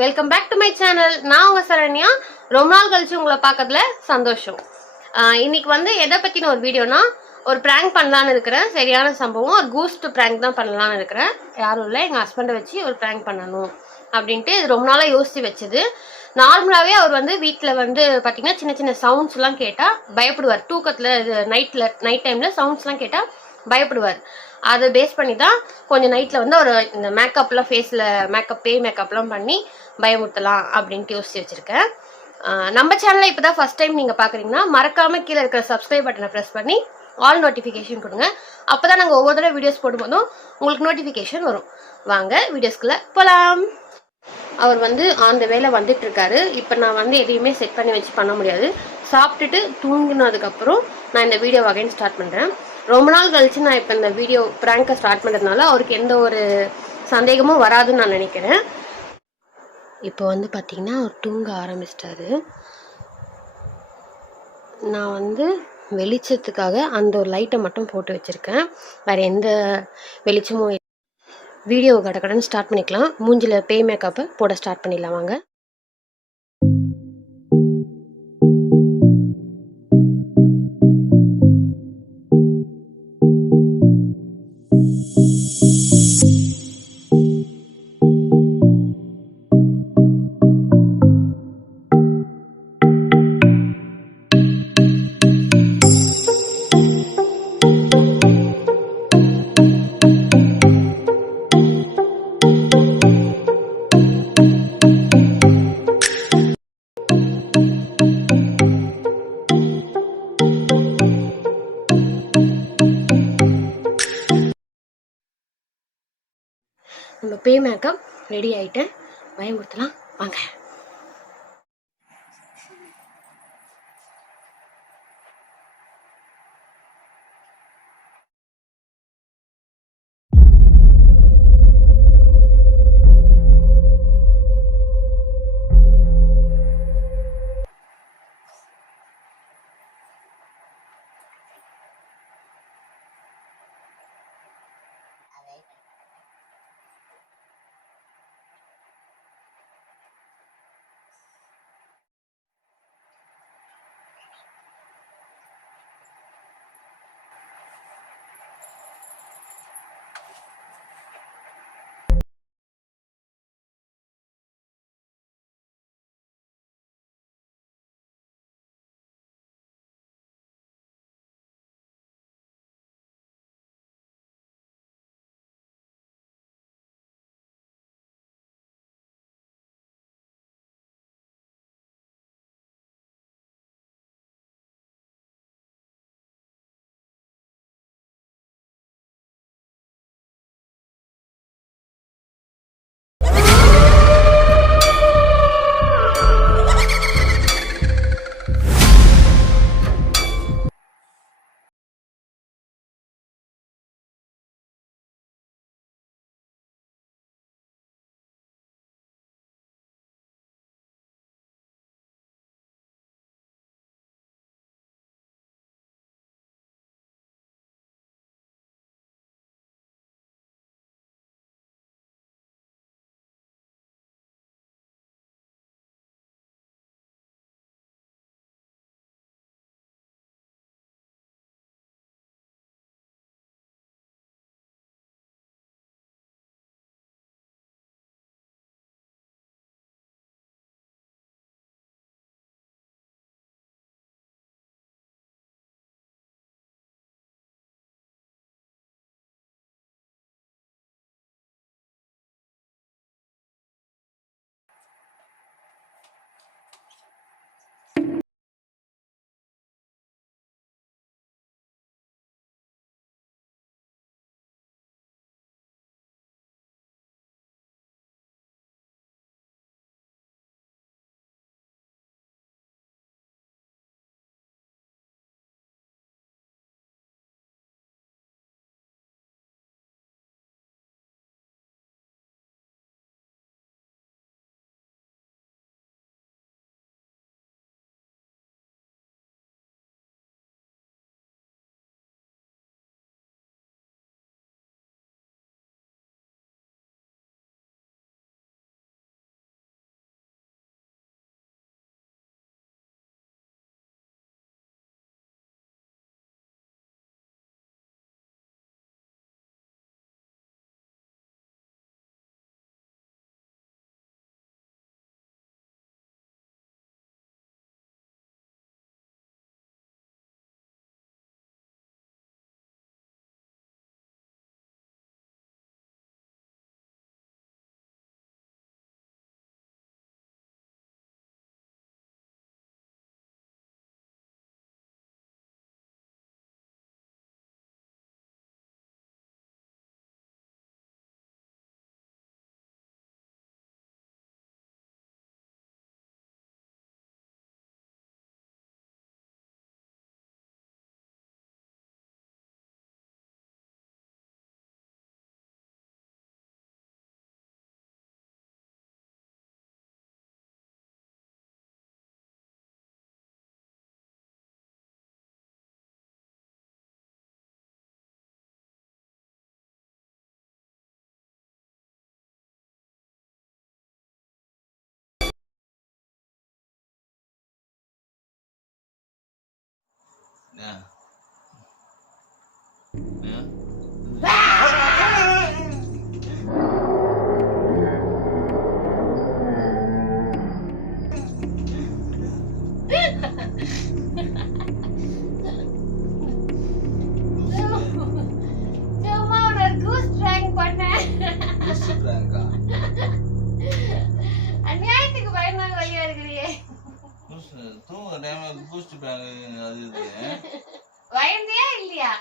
Welcome back to my channel. நான் உங்க சரண்யா. ரொம்ப நாள் கழிச்சு உங்களை பார்க்கறதுல சந்தோஷம். இன்னைக்கு வந்து எதை பத்தின ஒரு வீடியோனா, ஒரு பிராங்க் பண்ணலான்னு இருக்கிறேன். சரியான சம்பவம், ஒரு கூஸ்ட் பிராங்க் தான் பண்ணலான்னு இருக்கிறேன். யாரும் இல்லை, எங்கள் ஹஸ்பண்டை வச்சு ஒரு பிராங்க் பண்ணணும் அப்படின்ட்டு இது ரொம்ப நாளாக யோசிச்சு வச்சது. நார்மலாகவே அவர் வந்து வீட்டில் வந்து பார்த்தீங்கன்னா சின்ன சின்ன சவுண்ட்ஸ்லாம் கேட்டால் பயப்படுவார். தூக்கத்தில் நைட் டைமில் சவுண்ட்ஸ்லாம் கேட்டால் பயப்படுவார். அதை பேஸ் பண்ணி தான் கொஞ்சம் நைட்டில் வந்து ஒரு இந்த மேக்கப்லாம் ஃபேஸில் மேக்கப்லாம் பண்ணி பயமுறுத்தலாம் அப்படின்ட்டு யோசிச்சு வச்சுருக்கேன். நம்ம சேனலை இப்போ தான் ஃபஸ்ட் டைம் நீங்கள் பார்க்குறீங்கன்னா மறக்காமல் கீழே இருக்கிற சப்ஸ்கிரைப் பட்டனை ப்ரெஸ் பண்ணி ஆல் நோட்டிஃபிகேஷன் கொடுங்க. அப்போ தான் நாங்கள் ஒவ்வொரு தடவை வீடியோஸ் போடும்போதும் உங்களுக்கு நோட்டிஃபிகேஷன் வரும். வாங்க வீடியோஸ்குள்ளே போகலாம். அவர் வந்து அந்த வேலை வந்துட்டு இருக்காரு. இப்போ நான் வந்து எதையுமே செட் பண்ணி வச்சு பண்ண முடியாது. சாப்பிட்டுட்டு தூங்கினதுக்கப்புறம் நான் இந்த வீடியோ அகைன் ஸ்டார்ட் பண்ணுறேன். ரொம்ப நாள் கழிச்சு நான் இப்போ இந்த வீடியோ ப்ராங்கை ஸ்டார்ட் பண்ணுறதுனால அவருக்கு எந்த ஒரு சந்தேகமும் வராதுன்னு நான் நினைக்கிறேன். இப்போ வந்து பார்த்தீங்கன்னா அவர் தூங்க ஆரம்பிச்சிட்டாரு. நான் வந்து வெளிச்சத்துக்காக அந்த ஒரு லைட்டை மட்டும் போட்டு வச்சுருக்கேன். வேறு எந்த வெளிச்சமும் வீடியோ கடன்னு ஸ்டார்ட் பண்ணிக்கலாம். மூஞ்சில் பேய் மேக்கப்பை போட ஸ்டார்ட் பண்ணிடலாம் வாங்க. நம்ம பேய் மேக்கப் ரெடி ஆகிட்டேன். பயமுறுத்தலாம் வாங்க. சும்மா ஒரு கூஸ் பிராங்க் பண்ணேன். அநியாயத்துக்கு பயந்தாங்க வழியா இருக்கிறியே. தூங்குற டைம்ல பூஸ்ட் பிராங்க் அது பயந்தியா இல்லையா?